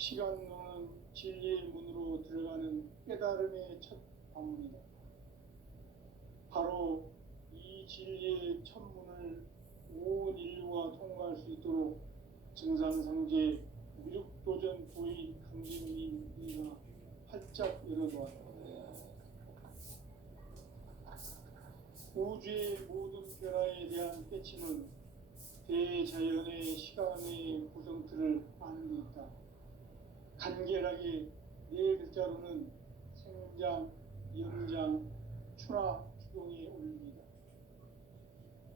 시간론은 진리의 문으로 들어가는 깨달음의 첫 방문이다. 바로 이 진리의 첫 문을 온 인류가 통과할 수 있도록 증산상제 미륵도전 도인 강림이가 활짝 열어놓았다. 우주의 모든 변화에 대한 깨침은 대자연의 시간의 구성틀을 아는 데 있다. 간결하게 네 글자로는 생장, 연장, 추나 추동에 올립니다.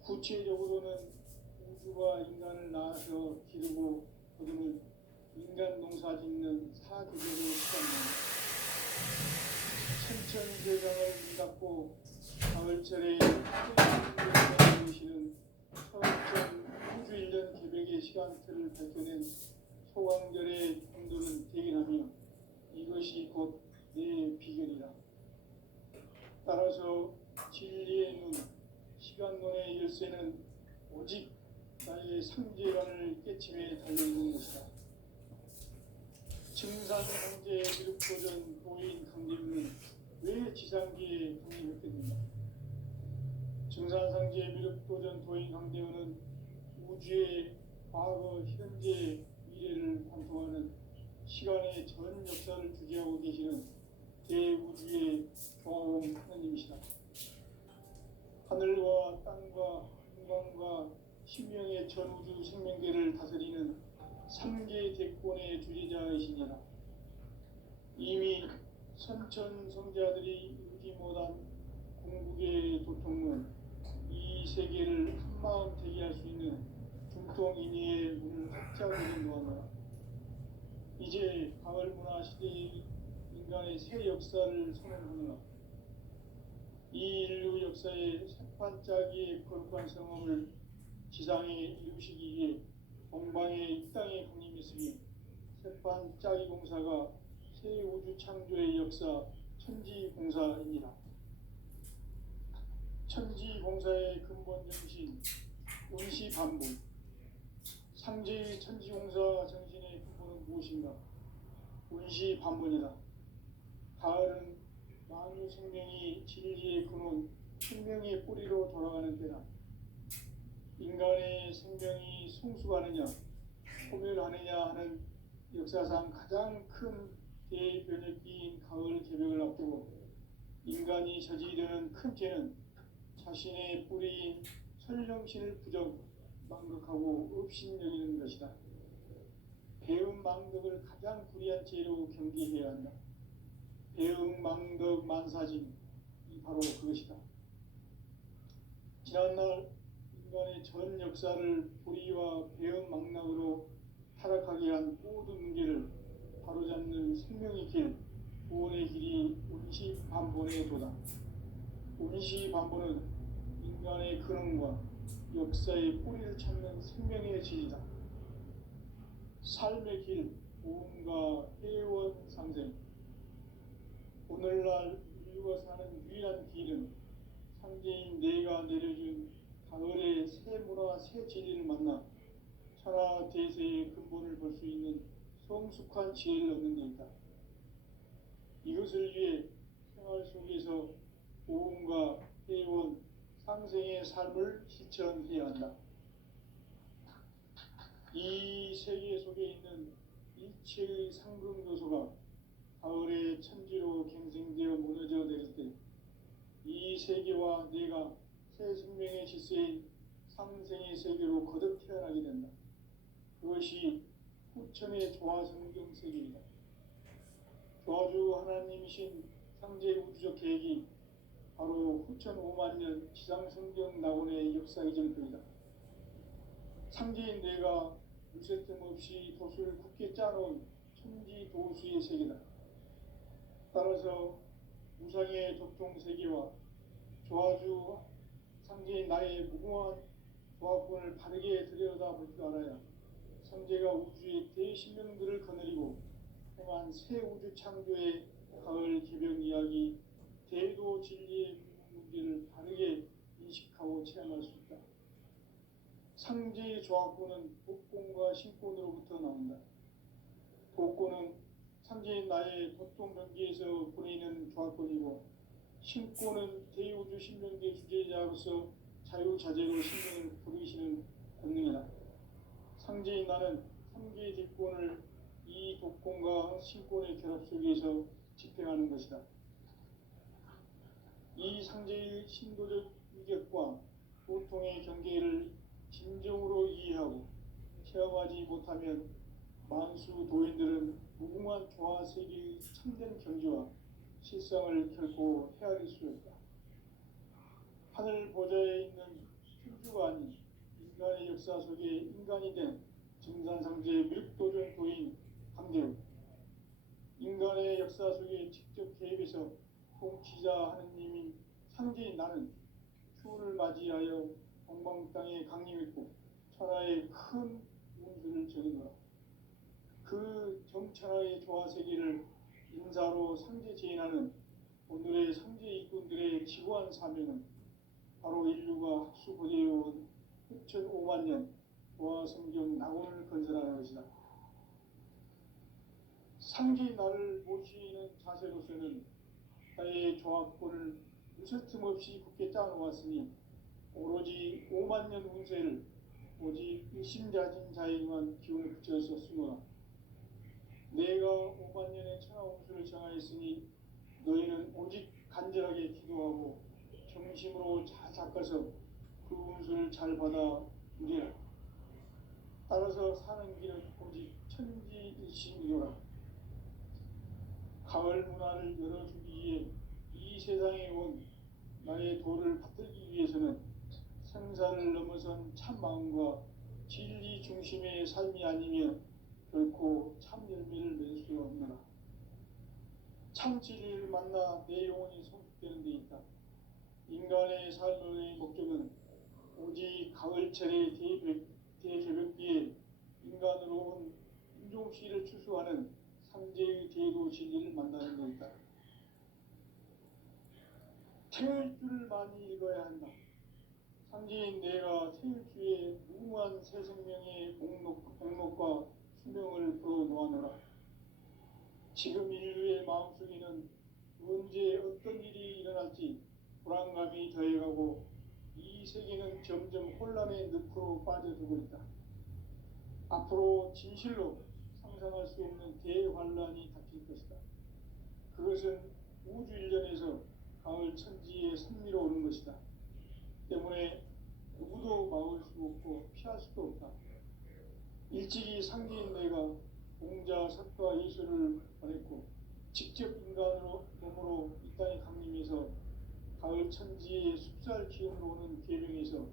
구체적으로는 우주가 인간을 낳아서 기르고 거두는 인간 농사 짓는 사계절의 시간입니다. 천천세상을 문닫고 가을철에 이루시는 서울철 우주 1년 개백의 시간틀을 밝혀낸 소강절의 온도는 대견하며 이것이 곧 내 비결이라. 따라서 진리의 눈, 시간론의 열쇠는 오직 나의 상제관을 깨침에 달려있는 것이다. 증산상제 미륵도전 도인 강림은 왜 지상기에 강림했겠는가? 증산상제 미륵도전 도인 강림은 우주의 과거, 현재, 미래를 관통하는 시간의 전 역사를 주재하고 계시는 대우주의 조화음 하나님이시다. 하늘과 땅과 한강과 신명의 전우주 생명계를 다스리는 삼계 대권의 주제자이시니라. 이미 선천성자들이 이루지 못한 궁극의 도통은 이 세계를 한마음 되게 할 수 있는 중통인의의 문을 활짝 열어놓았노라. 이제 가을문화 시대의 인간의 새 역사를 선언하노라. 이 인류 역사의 새반짝이의 거룩한 성험을 지상에 이루시기 위해 동방의 이 땅에 강림했으니 새반짝이 공사가 새 우주 창조의 역사 천지공사입니다. 천지공사의 근본 정신 운시반분. 상제의 천지공사 정신의 근본은 무엇인가? 운시반분이다. 가을은 만유 생명이 진리의 근원, 생명의 뿌리로 돌아가는 때다. 인간의 생명이 성숙하느냐, 소멸하느냐 하는 역사상 가장 큰 대변혁기인 가을 개벽을 앞두고 인간이 저지르는 큰 죄는 자신의 뿌리인 설령신을 망극하고 업신여기는 것이다. 배음 망덕을 가장 불의한 죄로 경계해야 한다. 배음 망덕 만사짐이 바로 그것이다. 지난날 인간의 전 역사를 불의와 배음 망락으로 타락하게 한 모든 문제를 바로잡는 생명의 길, 구원의 길이 운시반본의 도다. 운시반본은 인간의 근원과 역사의 뿌리를 찾는 생명의 진리다. 삶의 길, 보험과 회원 상생. 오늘날 인류가 사는 유일한 길은 상제인 내가 내려준 가을의 새 문화, 새 진리를 만나 천하 대세의 근본을 볼 수 있는 성숙한 지혜를 얻는 데 있다. 이것을 위해 생활 속에서 보험과 회원, 상생의 삶을 실천해야 한다. 이 세계 속에 있는 일체의 상금 요소가 가을의 천지로 갱생되어 무너져 내릴 때 이 세계와 내가 새 생명의 질서인 상생의 세계로 거듭 태어나게 된다. 그것이 후천의 조화성경 세계이다. 조화주 하나님이신 상제 우주적 계획이 바로 후천 5만 년 지상성경 낙원의 역사 이전표이다. 상제인 내가 물새틈 없이 도수를 굳게 짜놓은 천지 도수의 세계다. 따라서 무상의 도통 세계와 조화주 상제인 나의 무궁한 조화권을 바르게 들여다볼 줄 알아야 상제가 우주의 대신명들을 거느리고 행한 새 우주 창조의 가을 개벽 이야기, 대도 진리의 문제를 바르게 인식하고 체험할 수 있다. 상제의 조화권은 복권과 신권으로부터 나온다. 복권은 신고는 상제인 나의 고통병기에서 보내는 조합권이고, 신고는 대우주 신명계 주제자로서 자유자재로 신명을 부르시는 권능이다. 상제인 나는 3개의 직권을 이 독권과 신권의 결합 속에서 집행하는 것이다. 이 상제의 신도적 위격과 고통의 경계를 진정으로 이해하고 체험하지 못하면 만수 도인들은 무궁한 조화세계의 참된 경지와 실상을 결코 헤아릴 수 없다. 하늘 보좌에 있는 천주가 아닌 인간의 역사 속에 인간이 된 증산상제 밀도전 도인 강대우, 인간의 역사 속에 직접 개입해서 통치자 하느님인 상제인 나는 추운을 맞이하여 동방 땅에 강림했고 천하의 큰 운수를 전해노라. 그 정천하의 조화세계를 인사로 상제 제인하는 오늘의 상제 일꾼들의 지고한 사명은 바로 인류가 학수고대해온 6,500만 년 조화성경 낙원을 건설하는 것이다. 상제인 나를 모시는 자세로서는 나의 조합권을 무설틈 없이 굳게 짜놓았으니 오로지 5만 년 운세를 오직 일심자진 자에게만 기운을 붙여서 쓰노라. 내가 5만 년의 천하 운수를 정하였으니 너희는 오직 간절하게 기도하고 정심으로 잘 닦아서 그 운수를 잘 받아 누리라. 따라서 사는 길은 오직 천지일심이노라. 가을 문화를 열어주기 위해 이 세상에 온 나의 도를 받들기 위해서는 생사를 넘어선 참 마음과 진리 중심의 삶이 아니면 결코 참 열매를 맺을 수 없노라. 참 진리를 만나 내 영혼이 성숙되는 데 있다. 인간의 삶의 목적은 오직 가을철의 대개벽비에 인간으로 온 인종씨를 추수하는 상제의 대도 진리를 만나는 데 있다. 태일주를 많이 읽어야 한다. 상제인 내가 태일주의 무궁한 새 생명의 목록과 수명을 풀어놓아노라. 지금 인류의 마음속에는 언제 어떤 일이 일어날지 불안감이 더해가고 이 세계는 점점 혼란의 늪으로 빠져들고 있다. 앞으로 진실로 상상할 수 없는 대환란이 닥칠 것이다. 그것은 우주 일련에서 가을 천지에 선미로 오는 것이다. 때문에 누구도 막을 수 없고 피할 수도 없다. 일찍이 상제인 내가 공자, 석가, 예수를 보냈고 직접 인간으로 몸으로 이 땅에 강림해서 가을 천지의 숲살 기운으로 오는 계명에서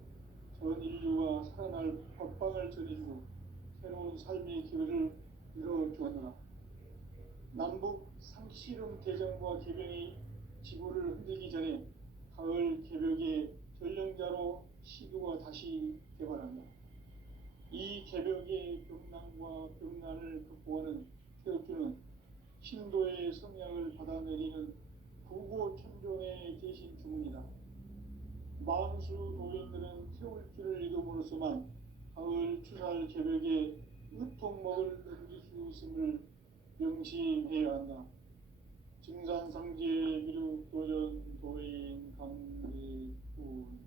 전 인류가 살아날 법방을 전해주고 새로운 삶의 기회를 열어주었노라. 남북 상씨름 대전과 개병이 지구를 흔들기 전에 가을 개벽의 전령자로 시도가 다시 개발한다. 이 개벽의 병난과 병난을 극복하는 태엽주는 신도의 성향을 받아내리는 부고천종의 대신 주문이다. 만수 도인들은 태울주를 읽음으로써만 가을 추살 개벽에 으통먹을 넘길 수 있음을 명심해야 한다. 증산상제 미륵 도전 도인 강대군.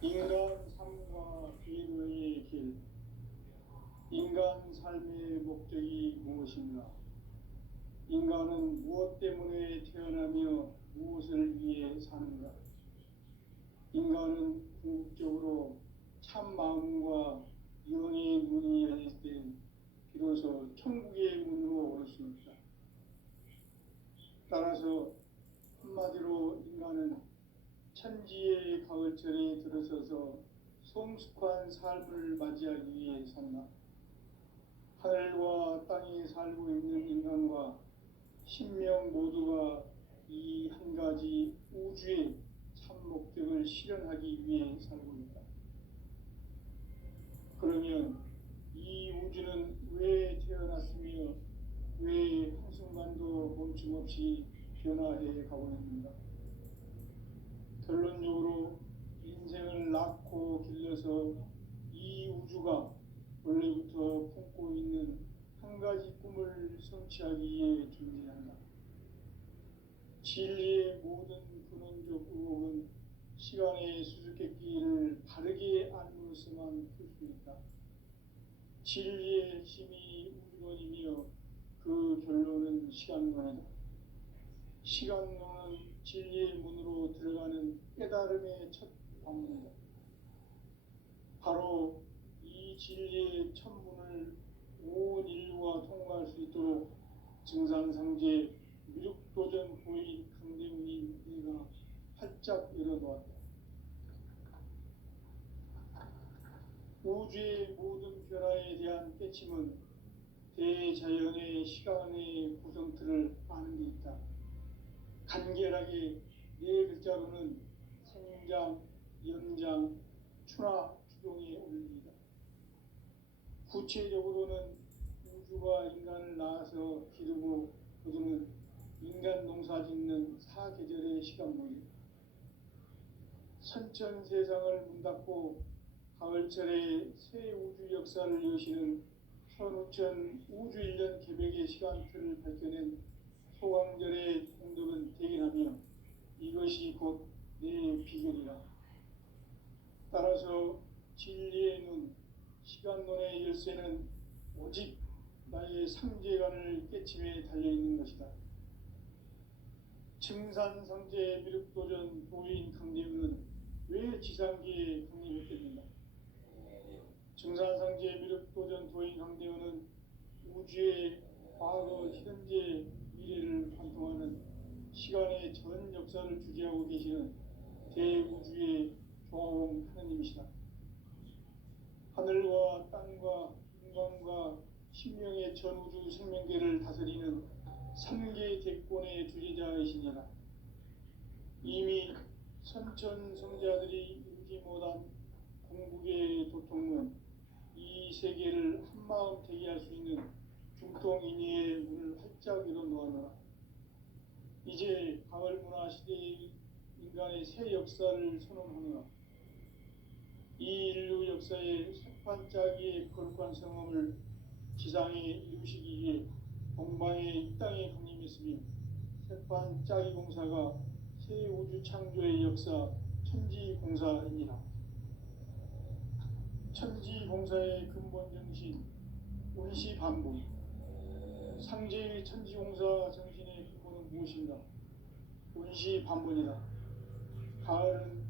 인간 삶과 인의 길. 인간 삶의 목적이 무엇인가? 인간은 무엇 때문에 태어나며 무엇을 위해 사는가? 인간은 궁극적으로 참 마음과 영의 문이 열릴 때 비로소 천국의 문으로 올 수 있다. 따라서 한마디로 인간은 천지의 가을철에 들어서서 성숙한 삶을 맞이하기 위해 산다. 하늘과 땅에 살고 있는 인간과 신명 모두가 이 한 가지 우주의 참 목적을 실현하기 위해 살고 있다. 그러면 이 우주는 왜 태어났으며 왜 한순간도 멈춤없이 변화해 가고 있는가? 낳고 길러서 이 우주가 원래부터 품고 있는 한 가지 꿈을 성취하기 위해 존재한다. 진리의 모든 근원적 의혹은 시간의 수수께끼를 바르게 알므로서만 풀 수 있다. 진리의 핵심이 우주론이며 그 결론은 시간론이다. 시간론은 진리의 문으로 들어가는 깨달음의 첫 방문이다. 바로 이 진리의 첫 문을 온 인류가 통과할 수 있도록 증산상제 미륵도전 보인 강대문인 내가 활짝 열어놓았다. 우주의 모든 변화에 대한 깨침은 대자연의 시간의 구성틀을 아는 데 있다. 간결하게 네 글자로는 생장, 연장, 추나 추동의 원리이다. 구체적으로는 우주가 인간을 낳아서 기르고 거두는 인간 농사 짓는 사계절의 시간물이다. 선천 세상을 문 닫고 가을철에 새 우주 역사를 여시는 선우천 우주 1년 개백의 시간틀을 밝혀낸 소강절의 공덕은 대견하며 이것이 곧 내 비결이라. 따라서 진리의 눈, 시간론의 열쇠는 오직 나의 상제관을 깨침에 달려있는 것이다. 증산상제 미륵도전 도인 강대우는 왜 지상기에 강림했겠는가? 증산상제 미륵도전 도인 강대우는 우주의 과거, 현재, 미래를 관통하는 시간의 전 역사를 주재하고 계시는 대우주의 조화홍 하느님이시다. 하늘과 땅과 인간과 신명의 전우주 생명계를 다스리는 3개 대권의 주재자이시니라. 이미 선천성자들이 이루지 못한 궁극의 도통문, 이 세계를 한마음 대기할 수 있는 중통인의의 문을 활짝 열어놓았노라. 이제 가을문화 시대의 인간의 새 역사를 선언하노라. 이 인류 역사의 새판짜기의 거룩한 성험을 지상에 이루시기 위해 동방의 이 땅에 강림했으며 새판짜기 공사가 새 우주 창조의 역사 천지공사입니다. 천지공사의 근본 정신 운시반복. 상제의 천지공사 정신의 근본은 무엇인가? 운시반복이다. 가을은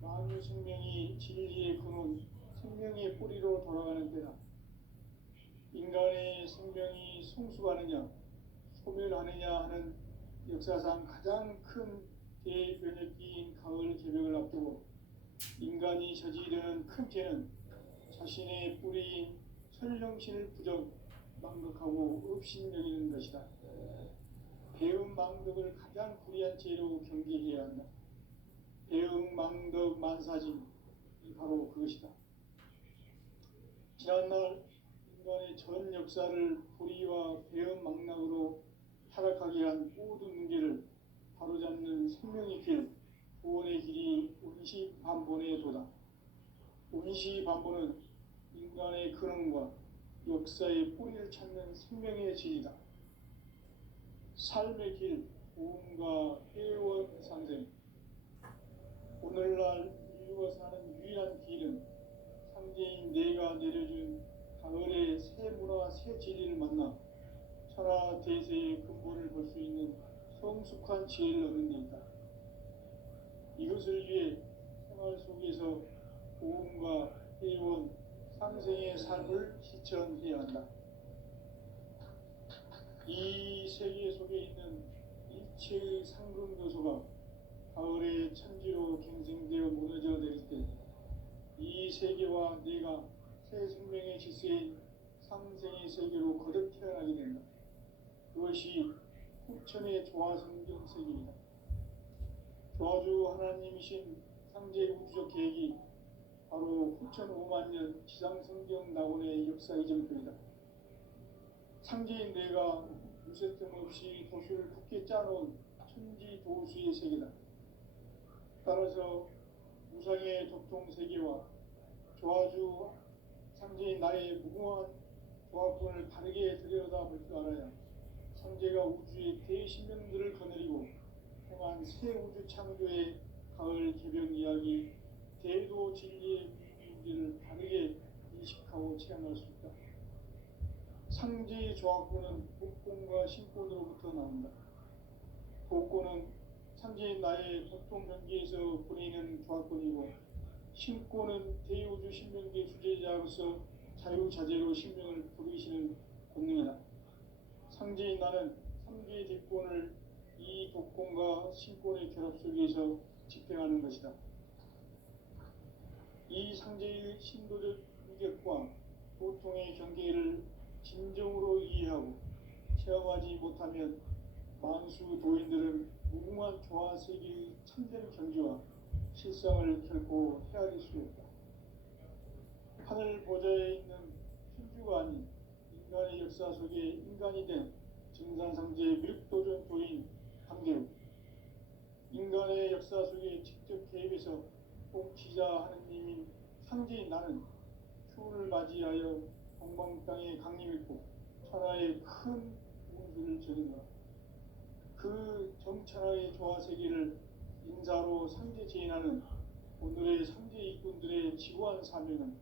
만유 생명이 진리의 근원, 생명의 뿌리로 돌아가는 때다. 인간의 생명이 성숙하느냐, 소멸하느냐 하는 역사상 가장 큰 대변혁기인 가을 개벽을 앞두고 인간이 저지르는 큰 죄는 자신의 뿌리인 천령신을 부정, 망극하고 업신여기는 것이다. 배음 망덕을 가장 불의한 죄로 경계해야 한다. 배음 망덕 만사진이 바로 그것이다. 지난날 인간의 전 역사를 불의와 배음 망락으로 타락하게 한 모든 문제를 바로잡는 생명의 길, 구원의 길이 운시반본의 도다. 운시반본은 인간의 근원과 역사의 뿌리를 찾는 생명의 질이다. 삶의 길, 보험과 회원 상생. 오늘날 인류가 사는 유일한 길은 상제인 내가 내려준 가을의 새 문화, 새 진리를 만나 천하 대세의 근본을 볼 수 있는 성숙한 지혜를 얻는 데 있다. 이것을 위해 생활 속에서 보험과 회원, 상생의 삶을 실천해야 한다. 이 세계 속에 있는 일체의 상금 요소가 가을의 천지로 갱생되어 무너져 내릴 때 이 세계와 내가 새 생명의 질서인 상생의 세계로 거듭 태어나게 된다. 그것이 후천의 조화성경 세계이다. 조화주 하나님이신 상제 우주적 계획이 바로 후천 5만 년 지상성경 낙원의 역사 이전표이다. 상제인 내가 무쇠뜸 없이 도수를 굳게 짜놓은 천지 도수의 세계다. 따라서 우상의 도통 세계와 조화주 상제인 나의 무궁한 조합군을 바르게 들여다볼 줄 알아야 상제가 우주의 대신명들을 거느리고 행한 새 우주 창조의 가을 개변 이야기, 대도 진리의 무기인지를 바르게 인식하고 체험할 수 있다. 상제의 조합군은 복권과 신권으로부터 나온다. 복권은 상제인 나의 도통 경계에서 보내는 조합권이고, 신권은 대우주 신명계 주제자로서 자유자재로 신명을 부르시는 권능이다. 상제인 나는 3개의 대권을 이 독권과 신권의 결합 속에서 집행하는 것이다. 이 상제의 신도적 위격과 보통의 경계를 진정으로 이해하고 체험하지 못하면 만수 도인들은 무궁한 조화 세계의 참된 경지와 실상을 결코 헤아릴 수 없다. 하늘 보좌에 있는 천주가 아닌 인간의 역사 속에 인간이 된 증산상제 밀도전 도인 강대우, 인간의 역사 속에 직접 개입해서 통치자 하느님인 상제인 나는 추운을 맞이하여 동방 땅에 강림했고 천하의 큰 운수를 전했노라. 그 정천하의 조화 세계를 인사로 상제 제인하는 오늘의 상제 일꾼들의 지구한 사명은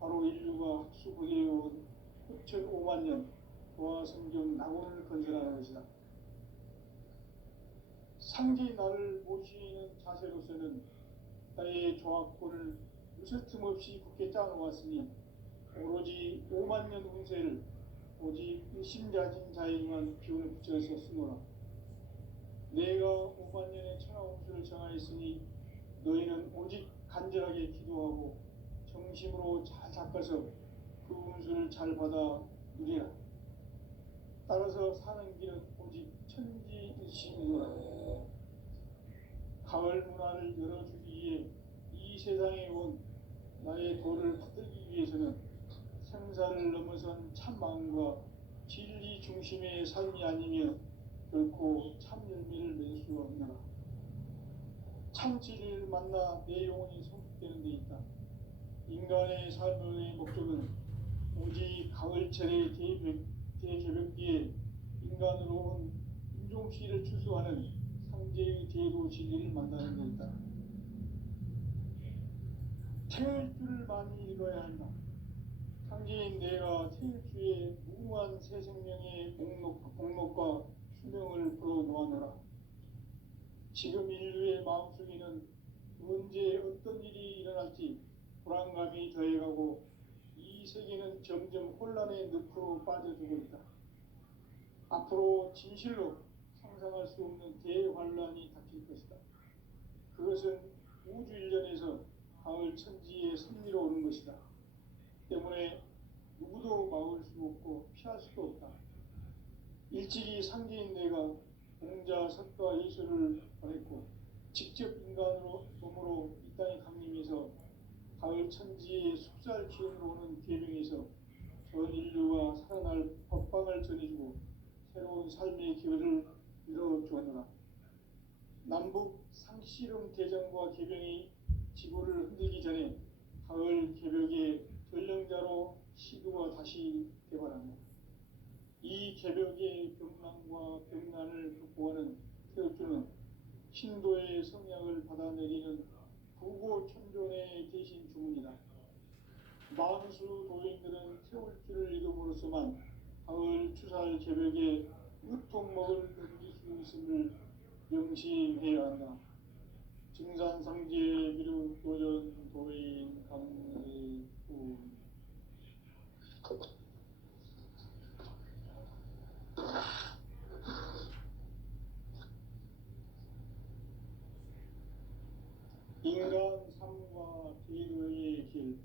바로 인류가 학수고대해온 6,500만 년 조화 성경 낙원을 건설하는 것이다. 상제인 나를 모시는 자세로서는 나의 조합권을 무설틈 없이 굳게 짜놓았으니 오로지 5만 년 운세를 오직 일심자진 자에게만 기운을 붙여서 쓰노라. 내가 5만 년의 천하 운수를 정하였으니 너희는 오직 간절하게 기도하고 정심으로 잘 닦아서 그 운수를 잘 받아 누리라. 따라서 사는 길은 오직 천지일심이노라. 가을 문화를 열어주기 위해 이 세상에 온 나의 도를 받들기 위해서는 생사를 넘어선 참 마음과 진리 중심의 삶이 아니면 결코 참 열매를 맺을 수 없노라. 참 진리를 만나 내 영혼이 성숙되는 데 있다. 인간의 삶의 목적은 오직 가을철의 대개벽기에 인간으로 온 인종시를 추수하는 상제의 대도 진리를 만나는 데 있다. 태일주를 많이 읽어야 한다. 상제인 내가 태일주의 무궁한 새 생명의 목록과 수명을 풀어놓아노라. 지금 인류의 마음속에는 언제 어떤 일이 일어날지 불안감이 더해가고 이 세계는 점점 혼란의 늪으로 빠져들고 있다. 앞으로 진실로 상상할 수 없는 대환란이 닥칠 것이다. 그것은 우주 일련에서 가을 천지의 섭리로 오는 것이다. 때문에 누구도 막을 수 없고 피할 수도 없다. 일찍이 상제인 내가 공자, 석가, 예수를 보냈고 직접 인간으로 몸으로 이 땅에 강림해서 가을 천지의 숙살 기운으로 오는 계명에서 전 인류가 살아날 법방을 전해주고 새로운 삶의 기회를 열어주었노라. 남북 상씨름 대전과 개병이 지구를 흔들기 전에 가을 개벽의 전령자로 시도가 다시 개발한다. 이 개벽의 병난과 병난을 극복하는 태엽주는 신도의 성향을 받아내리는 부고천존의 대신 주문이다. 만수 도인들은 태울주를 읽음으로써만 가을 추살 개벽에 으통먹을 넘길 수 있음을 명심해야 한다. 증산상제 미륵도전 도인 강대우. 인간 삶과 대도의 길.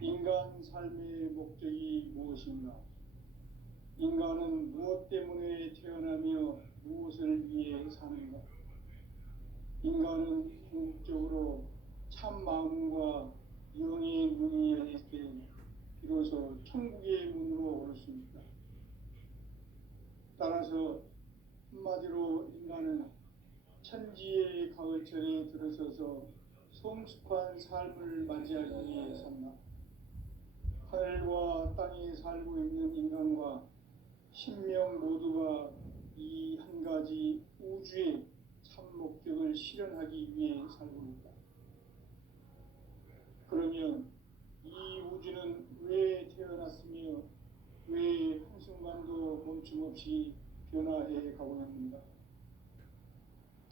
인간 삶의 목적이 무엇인가? 인간은 무엇 때문에 태어나며 무엇을 위해 사는가? 인간은 궁극적으로 참 마음과 영의 문이 열릴 때 비로소 천국의 문으로 올 수 있다. 따라서 한마디로 인간은 천지의 가을철에 들어서서 성숙한 삶을 맞이하기 위해 산다. 하늘과 땅에 살고 있는 인간과 신명 모두가 이 한 가지 우주의 참 목적을 실현하기 위해 살고 있다. 그러면 이 우주는 왜 태어났으며 왜 한순간도 멈춤없이 변화해 가고 있는가?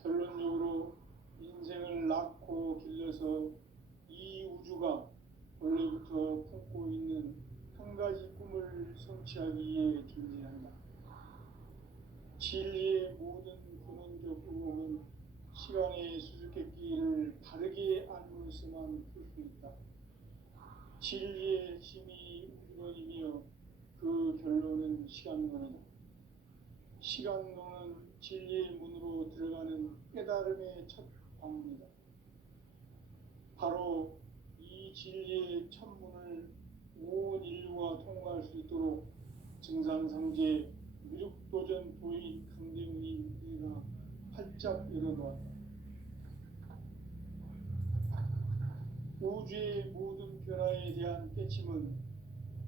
결론적으로 인생을 낳고 길러서 이 우주가 원래부터 품고 있는 한 가지 꿈을 성취하기 위해 존재한다. 진리의 모든 근원적 의혹은 시간의 수수께끼를 바르게 알므로서만 풀 수 있다. 진리의 핵심이 우주론이며 그 결론은 시간론이다. 시간론은 진리의 문으로 들어가는 깨달음의 첫 방문이다. 바로 이 진리의 첫 문을 온 인류가 통과할 수 있도록 증산상제 미륵도전 도인 강대웅이 내가 활짝 열어놓았다. 우주의 모든 변화에 대한 깨침은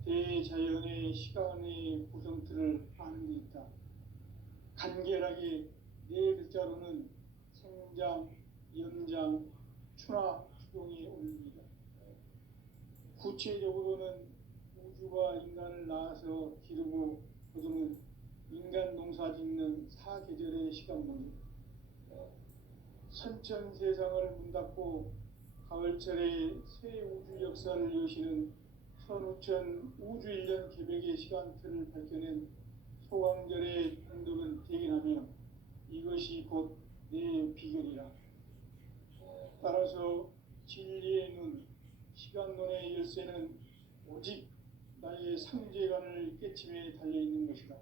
대자연의 시간의 구성틀을 아는 데 있다. 간결하게 네 글자로는 생장, 연장, 추나 추동이 올립니다. 구체적으로는 우주가 인간을 낳아서 기르고 거두는 인간 농사 짓는 사계절의 시간입니다. 선천 세상을 문 닫고 가을철에 새 우주 역사를 여시는 선우천 우주 1년 계백의 시간틀을 밝혀낸 소강절의 운동은 대견하며 이것이 곧 내 비결이라. 따라서 진리의 눈, 시간론의 열쇠는 오직 나의 상제관을 깨침에 달려있는 것이다.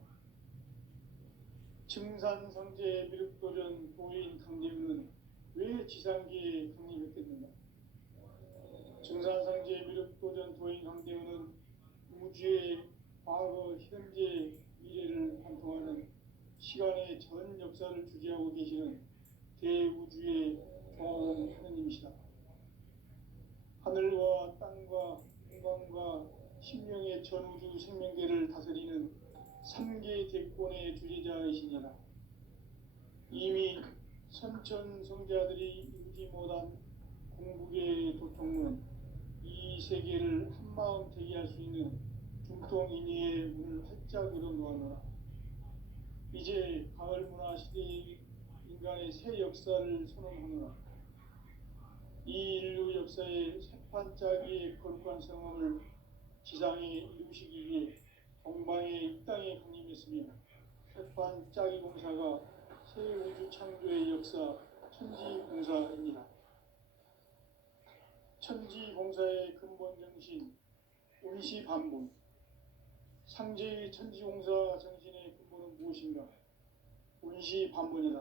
증산상제 미륵도전 도인 강대웅은 왜 지상계에 강림했겠는가? 증산상제 미륵도전 도인 강대웅은 우주의 과거, 현재, 미래를 관통하는 시간의 전 역사를 주재하고 계시는 대우주의 조화원 하느님이시다. 하늘과 땅과 인간과 신명의 전우주 생명계를 다스리는 3계 대권의 주재자이시니라. 이미 선천 성자들이 이루지 못한 궁극의 도통문, 이 세계를 한마음 되게 할 수 있는 중통인의의 문을 활짝 열어놓아노라. 이제 가을 문화 시대의 인간의 새 역사를 선언하노라. 이 인류 역사의 새판짜기의 거룩한 성험을 지상에 이루시기 위해 동방의 이 땅에 강림했으며 새판짜기 공사가 새 우주 창조의 역사 천지공사입니다. 천지공사의 근본 정신 운시반본. 상제의 천지공사 정신의 근본은 무엇인가? 운시반본이다.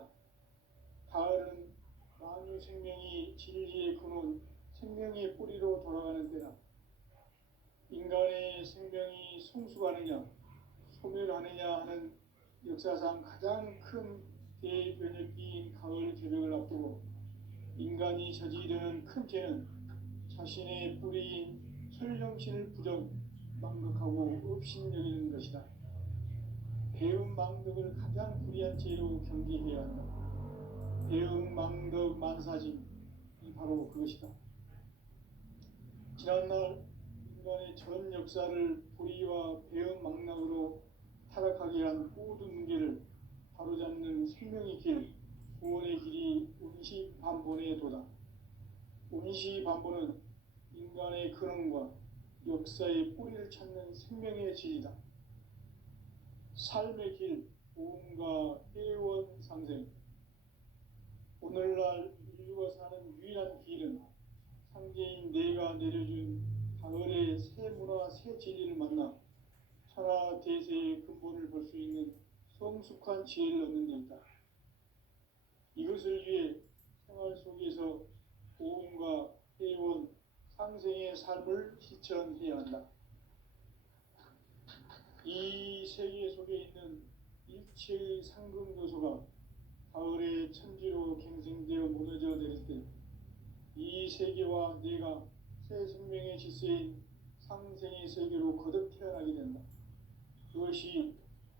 가을은 만유 생명이 진리의 근원, 생명의 뿌리로 돌아가는 때다. 인간의 생명이 성숙하느냐, 소멸하느냐 하는 역사상 가장 큰 대변혁기인 가을 개벽을 앞두고 인간이 저지르는 큰 죄는 자신의 뿌리인 설령신을 부정, 망극하고 업신여기는 것이다. 배음 망덕을 가장 불의한 죄로 경계해야 한다. 배음 망덕 만사짐이 바로 그것이다. 지난날 인간의 전 역사를 불의와 배음 망락으로 타락하게 한 모든 문제를 바로잡는 생명의 길, 구원의 길이 운시반본의 도다. 운시반본은 인간의 근원과 역사의 뿌리를 찾는 생명의 질이다. 삶의 길, 보험과 회원 상생. 오늘날 인류가 사는 유일한 길은 상제인 내가 내려준 가을의 새 문화, 새 진리를 만나 천하 대세의 근본을 볼 수 있는 성숙한 지혜를 얻는 데 있다. 이것을 위해 생활 속에서 보험과 회원, 상생의 삶을 실천해야 한다. 이 세계 속에 있는 일체의 상금 요소가 가을의 천지로 갱생되어 무너져 내릴 때 이 세계와 내가 새 생명의 질서인 상생의 세계로 거듭 태어나게 된다. 그것이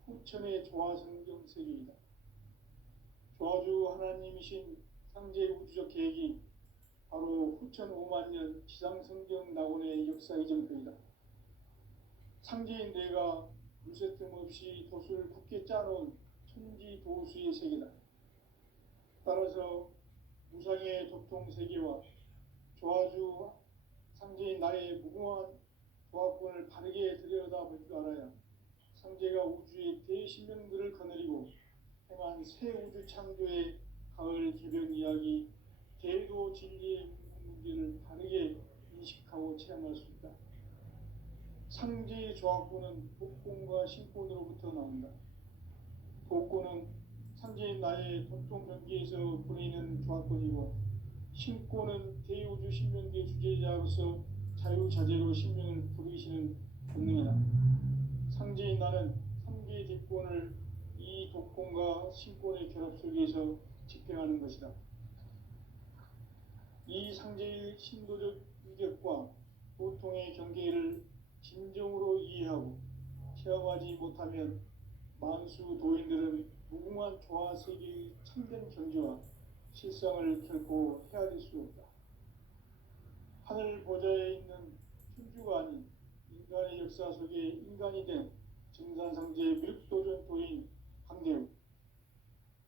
후천의 조화성경 세계이다. 조화주 하나님이신 상제의 우주적 계획이 바로 후천 5만 년 지상성경 낙원의 역사 이전표이다. 상제인 내가 물새틈 없이 도수를 굳게 짜놓은 천지 도수의 세계다. 따라서 무상의 도통세계와 조화주 상제인 나의 무궁한 조화권을 바르게 들여다볼 줄 알아야 상제가 우주의 대신명들을 거느리고 행한 새 우주 창조의 가을 개변 이야기, 대도 진리의 문제를 바르게 인식하고 체험할 수 있다. 상제의 조화권은 복권과 신권으로부터 나온다. 복권은 상제인 나의 도통변기에서 보내는 조화권이고, 신권은 대우주 신명계 주제자로서 자유자재로 신명을 부르시는 본능이다. 상제인 나는 3개의 대권을 이 독권과 신권의 결합 속에서 집행하는 것이다. 이 상제의 신도적 위격과 도통의 경계를 진정으로 이해하고 체험하지 못하면 만수 도인들은 무궁한 조화 세계의 참된 경지와 실상을 결코 헤아릴 수 없다. 하늘 보좌에 있는 천주가 아닌 인간의 역사 속에 인간이 된 증산상제 밀도전 도인 강대우,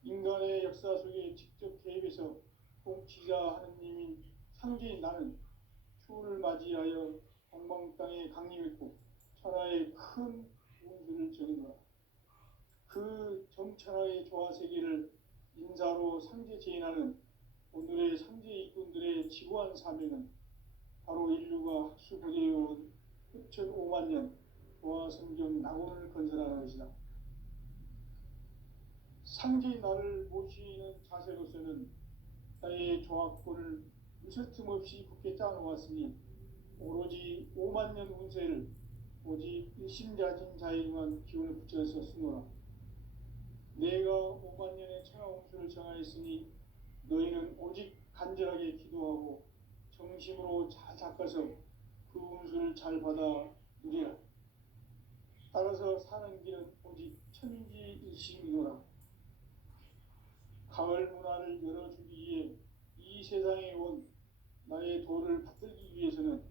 인간의 역사 속에 직접 개입해서 통치자 하느님인 상제인 나는 추운을 맞이하여 동방 땅에 강림했고 천하의 큰 운수를 정해노라. 그 정천하의 조화세계를 인사로 상제 제인하는 오늘의 상제 일꾼들의 지구한 사명은 바로 인류가 학수고대해온 후천 5만 년 조화성경 낙원을 건설하는 것이다. 상제인 나를 모시는 자세로서는 나의 조화권을 무쇠틈 없이 굳게 짜놓았으니 오로지 5만 년 운세를 오직 일심자진 자에게만 기운을 붙여서 쓰노라. 내가 5만 년의 천하 운수를 정하였으니 너희는 오직 간절하게 기도하고 정심으로 잘 닦아서 그 운수를 잘 받아 누리라. 따라서 사는 길은 오직 천지일심이노라. 가을 문화를 열어주기 위해 이 세상에 온 나의 도를 받들기 위해서는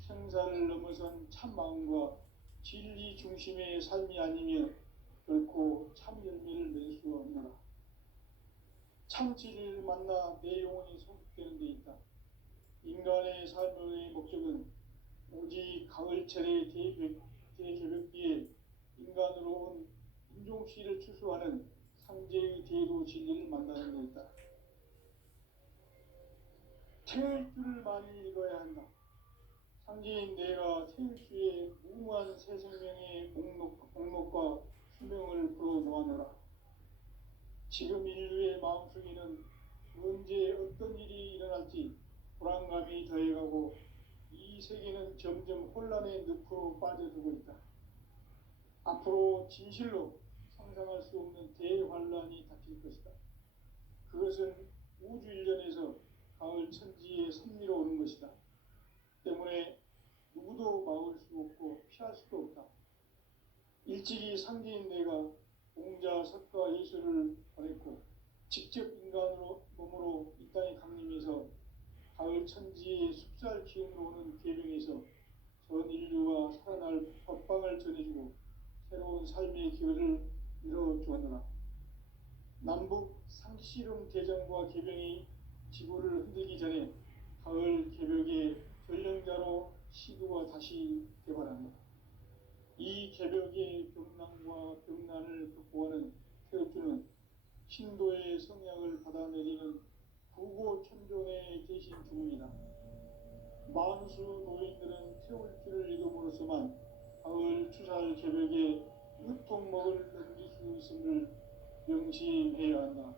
생사를 넘어선 참 마음과 진리 중심의 삶이 아니면 결코 참 열매를 맺을 수 없노라. 참 진리를 만나 내 영혼이 성숙되는 데 있다. 인간의 삶의 목적은 오직 가을철의 대개벽기에 인간으로 온 인종씨를 추수하는 상제의 대도 진리를 만나는 데 있다. 태일주를 많이 읽어야 한다. 상제인 내가 태일주의 무궁한 새 생명의 목록과 수명을 풀어놓아노라. 지금 인류의 마음속에는 언제 어떤 일이 일어날지 불안감이 더해가고 이 세계는 점점 혼란의 늪으로 빠져들고 있다. 앞으로 진실로 상상할 수 없는 대환란이 닥칠 것이다. 그것은 우주 일련에서 가을 천지의 섭리로 오는 것이다. 때문에 누구도 막을 수 없고 피할 수도 없다. 일찍이 상제인 내가 공자, 석가, 예수를 보냈고 직접 인간으로 몸으로 이 땅에 강림해서 가을 천지의 숲살 기운으로 오는 계명에서 전 인류가 살아날 법방을 전해주고 새로운 삶의 기회를 열어주었노라. 남북 상씨름 대전과 개병이 지구를 흔들기 전에 가을 개벽의 전령자로 시구가 다시 개발한다. 이 개벽의 병난과 병난을 극복하는 태엽주는 신도의 성약을 받아내리는 구고천존의 대신 주문이다. 만수 노인들은 태울주를 읽음으로써만 가을 추살 개벽에 유통목을 넘길 수 있음을 명심해야 한다.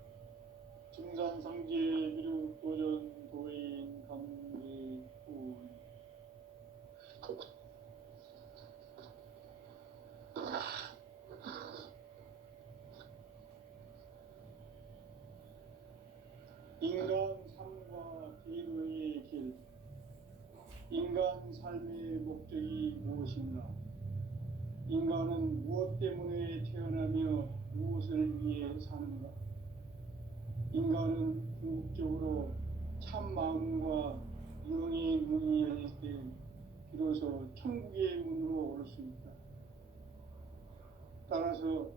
증산상제 미륵 도전 도인 강제훈. 인간 인간 삶과 계도의 길. 인간 삶의 목적이 무엇인가? 인간은 무엇 때문에 태어나며 무엇을 위해 사는가? 인간은 궁극적으로 참 마음과 영의 문이 열릴 때 비로소 천국의 문으로 올 수 있다. 따라서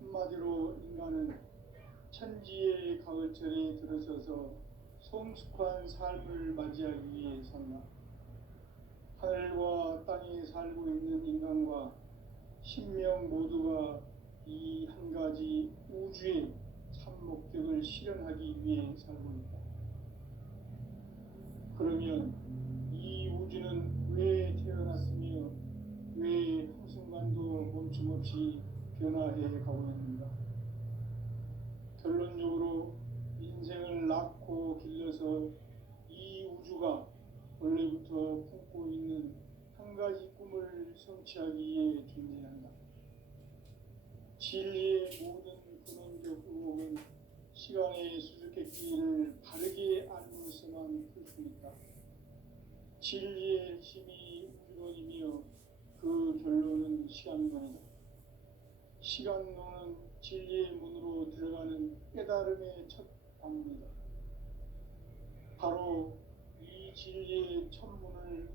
한마디로 인간은 천지의 가을철에 들어서서 성숙한 삶을 맞이하기 위해 산다. 하늘과 땅에 살고 있는 인간과 신명 모두가 이 한 가지 우주의 참 목적을 실현하기 위해 살고 있다. 그러면 이 우주는 왜 태어났으며 왜 한순간도 멈춤없이 변화해 가고 있는가? 결론적으로 인생을 낳고 길러서 이 우주가 원래부터 품고 있는 한 가지 꿈을 성취하기 위해 존재한다. 진리의 모든 근원적 의혹은 시간의 수수께끼를 바르게 알므로서만 풀 수 있다. 진리의 핵심이 우주론이며 그 결론은 시간론이다. 시간론은 진리의 문으로 들어가는 깨달음의 첫 방문이다. 바로 이 진리의 첫 문을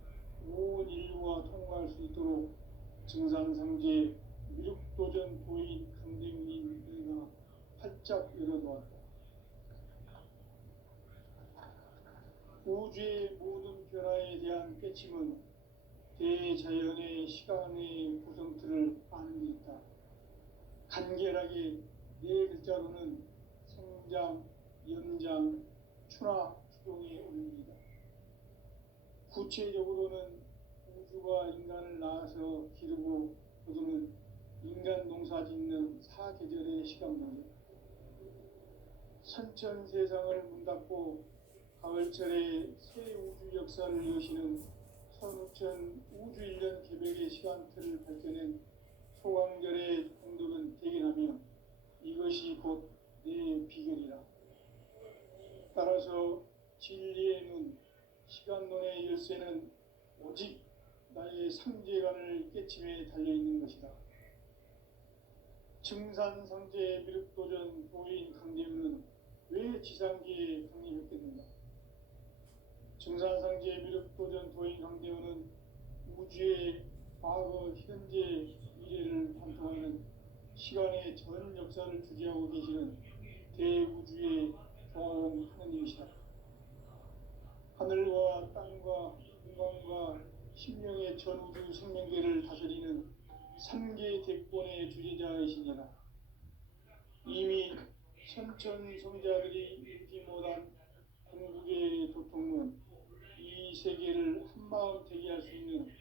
온 인류가 통과할 수 있도록 증산상제 미륵도전 도인 강대문인 내가 활짝 열어놓았다. 우주의 모든 변화에 대한 깨침은 대자연의 시간의 구성틀을 아는 데 있다. 간결하게 네 글자로는 생장, 연장, 추나 추동의 원리이다. 구체적으로는 우주가 인간을 낳아서 기르고 거두는 인간 농사 짓는 사계절의 시간론이다. 선천 세상을 문 닫고 가을철에 새 우주 역사를 여시는 선우천 우주 1년 개백의 시간틀을 밝혀낸 소강절의 공덕은 대견하며 이것이 곧 내 비결이라. 따라서 진리의 눈, 시간론의 열쇠는 오직 나의 상제관을 깨침에 달려있는 것이다. 증산상제 미륵도전 도인 강대문은 왜 지상계에 강림했겠는가? 증산상제 미륵도전 도인 강대문은 우주의 과거, 현재, 미래를 관통하는 시간의 전 역사를 주재하고 계시는 대우주의 종 하느님이시다. 하늘과 땅과 인간과 신명의 전우주 생명계를 다스리는 삼계 대권의 주재자이시니라. 이미 선천성자들이 읽지 못한 궁극의 도통문, 이 세계를 한마음 되게 할 수 있는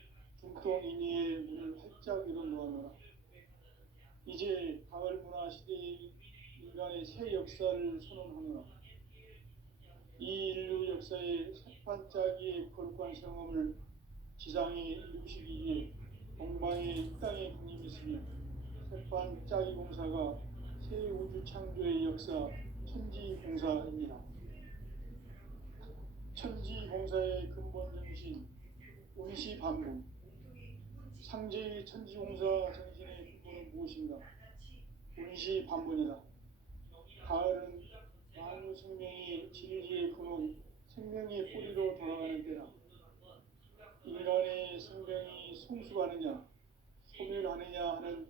중통인의의 문을 활짝 열어놓아노라. 이제 가을 문화 시대의 인간의 새 역사를 선언하노라. 이 인류 역사의 새판짜기의 거룩한 경험을 지상에 이루시기 위해 동방의 이 땅에 강림했으며 새판짜기 공사가 새 우주 창조의 역사 천지공사입니다. 천지공사의 근본 정신 운시반복. 상제의 천지공사 정신의 근본은 무엇인가? 운시반복이다. 가을은 만유 생명이 진리의 근원, 생명의 뿌리로 돌아가는 때다. 인간의 생명이 성숙하느냐, 소멸하느냐 하는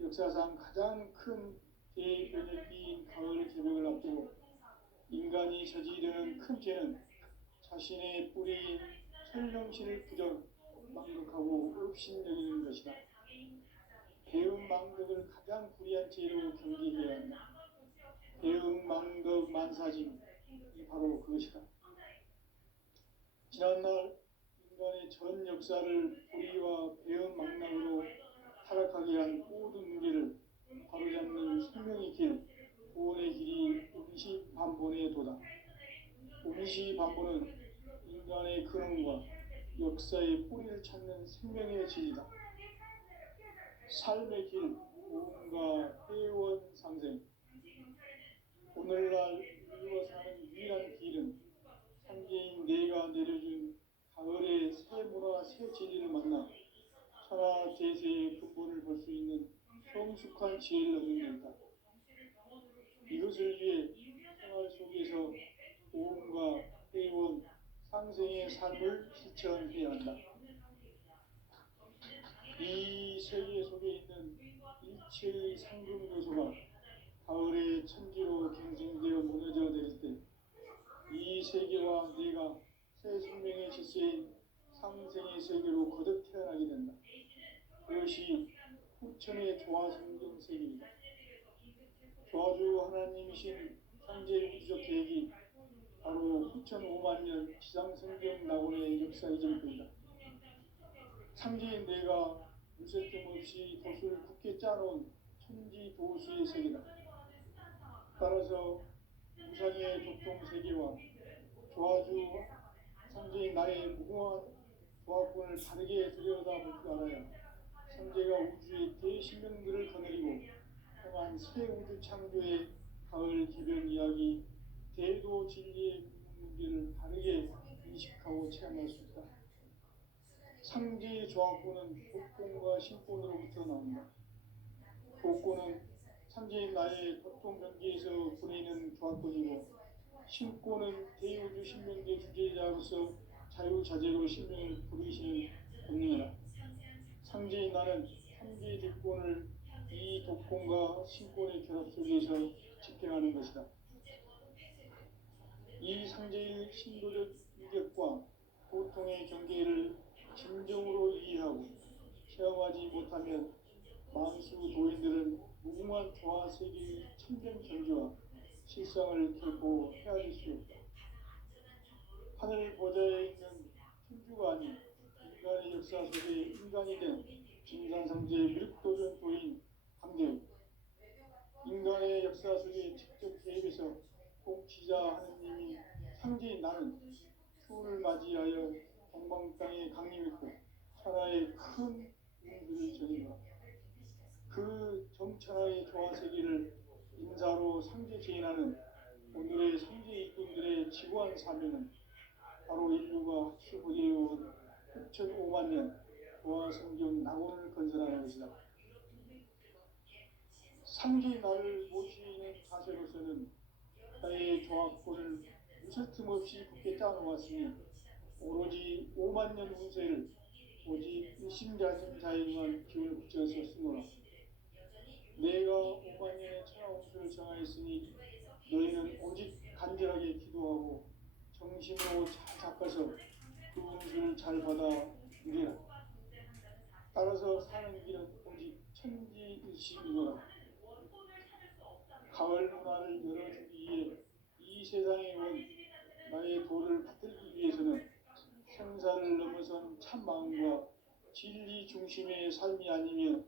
역사상 가장 큰 대변혁기인 가을 개벽을 앞두고 인간이 저지르는 큰 죄는 자신의 뿌리인 설령신을 망극하고 업신여기는 것이다. 배은망덕을 가장 불의한 죄로 경계해야 한다. 배은망덕 만사짐이 바로 그것이다. 지난날 인간의 전 역사를 불의와 배은망락으로 타락하게 한 모든 문제를 바로잡는 생명의 길, 구원의 길이 운시반본의 도다. 운시반본은 인간의 근원과 역사의 뿌리를 찾는 생명의 질이다. 삶의 길, 무언가 회원상생. 오늘날 인류가 사는 유일한 길은 창제인 내가 내려준 가을의 새 문화 새 진리를 만나 천하 대세의 근본을 볼 수 있는 성숙한 지혜를 얻는 것이다. 이것을 위해 생활 속에서 오음과 회원, 상생의 삶을 실천해야 한다. 이 세계 속에 있는 일체의 상금 요소가 가을의 천지로 경쟁되어 무너져 내릴 때 이 세계와 내가 새 생명의 질서인 상생의 세계로 거듭 태어나게 된다. 그것이 후천의 조화성경 세계이다. 조화주 하나님이신 창제 우주적 계획이 바로 후천 5만 년 지상성경 낙원의 역사이실 뿐이다. 창제인 내가 무쇠 틈 없이 도수를 굳게 짜놓은 천지 도수의 세계다. 따라서 우상의 도통세계와 조화주 창제인 나의 무궁한 조화권을 바르게 들여다볼 줄 알아야 창제가 우주의 대신명들을 거느리고 행한 새 우주 창조의 가을 기변 이야기 대도 진리의 문제를 바르게 인식하고 체험할 수 있다. 창제의 조화권은 복권과 신권으로부터 나온다. 복권은 창제인 나의 고통 경계에서 보내는 조화권이고 신권은 대우주 신명계 주제자로서 자유자재로 신명을 부르시는 본능이다. 창제인 나는 창제의 대권을 이 독권과 신권의 결합 속에서 집행하는 것이다. 이 상제의 신도적 위격과 고통의 경계를 진정으로 이해하고 체험하지 못하면 만수 도인들은 무궁한 조화 세계의 천변 경지와 실상을 결코 헤아릴 수 없다. 하늘 보좌에 있는 천주가 아닌 인간의 역사 속에 인간이 된 진산상제의 밀도전 도인 강대우, 인간의 역사 속에 직접 개입해서 통치자 하느님이 창제인 나는 추운을 맞이하여 동방 땅에 강림했고 천하의 큰 운수를 전이노라. 그 정천하의 조화세계를 인사로 상제 제인하는 오늘의 상제 일꾼들의 지구한 사명은 바로 인류가 수보되어온 6,5만 년 조화성경 낙원을 건설하는 것이다. 상제 나를 모시는 자세로서는 나의 조화권을 무슨 틈 없이 굳게 짜놓았으니 오로지 5만 년 운세를 오직 일심자심자에만 기운을 붙여서 쓰노라. 내가 5만 년의 천하 운수를 정하였으니 너희는 오직 간절하게 기도하고 정심으로 잘 닦아서 그 운수를 잘 받아 누리라. 따라서 사는 길은 오직 천지일심이노라. 가을 문화를 열어주기 위해 이 세상에 온 나의 도를 받들기 위해서는 생사를 넘어선 참 마음과 진리 중심의 삶이 아니면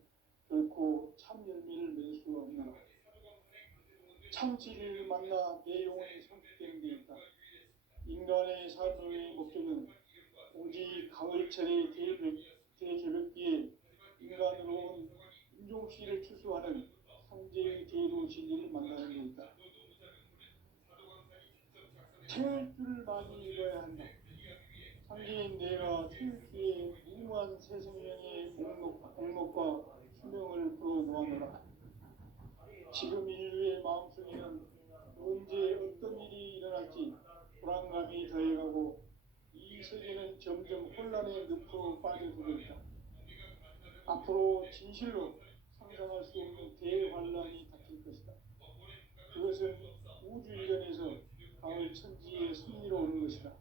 결코 참 열매를 맺을 수가 없노라. 참 진리를 만나 내 영혼이 성숙되는 데 있다. 인간의 삶의 목적은 오직 가을철의 대개벽기에 인간으로 온 인종시를 추수하는 상제의 대도 진리를 만나는 데 있다. 태울 줄을 많이 읽어야 한다. 상제인 내가 태울 주의 무궁한 새 생명의 목록과 수명을 풀어놓아노라. 지금 인류의 마음속에는 언제 어떤 일이 일어날지 불안감이 더해가고 이 세계는 점점 혼란의 늪으로 빠져들고 있다. 앞으로 진실로 상상할 수 없는 대환란이 닥칠 것이다. 그것은 우주 일련에서 가을 천지의 섭리로 오는 것이다.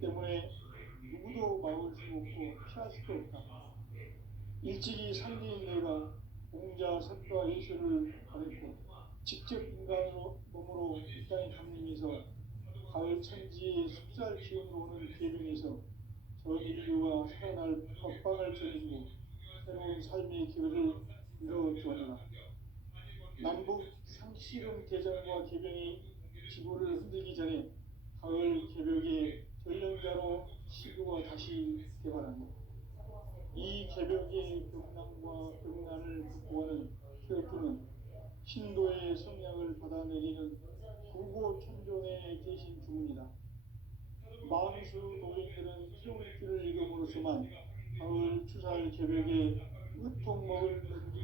때문에 누구도 막을 수 없고 피할 수도 없다. 일찍이 상제인 내가 공자 섭과 예수를 보냈고 직접 인간으로 몸으로 이 땅에 강림해서 가을 천지의 숲살 기운으로 오는 계명에서 전 인류가 살아날 법방을 전이고 새로운 삶의 기회를 이뤄주었노라. 남북 상씨름 대전과 개병이 지구를 흔들기 전에 가을 개벽의 전령자로 시구가 다시 개발한다. 이 개벽의 병난과 병난을 극복하는 태어투는 신도의 성량을 받아내리는 무고 천존에 계신 주문이다. 만수 노인들은 희용일기를 읽음으로써만 가을 추사의 새벽에 으통 먹을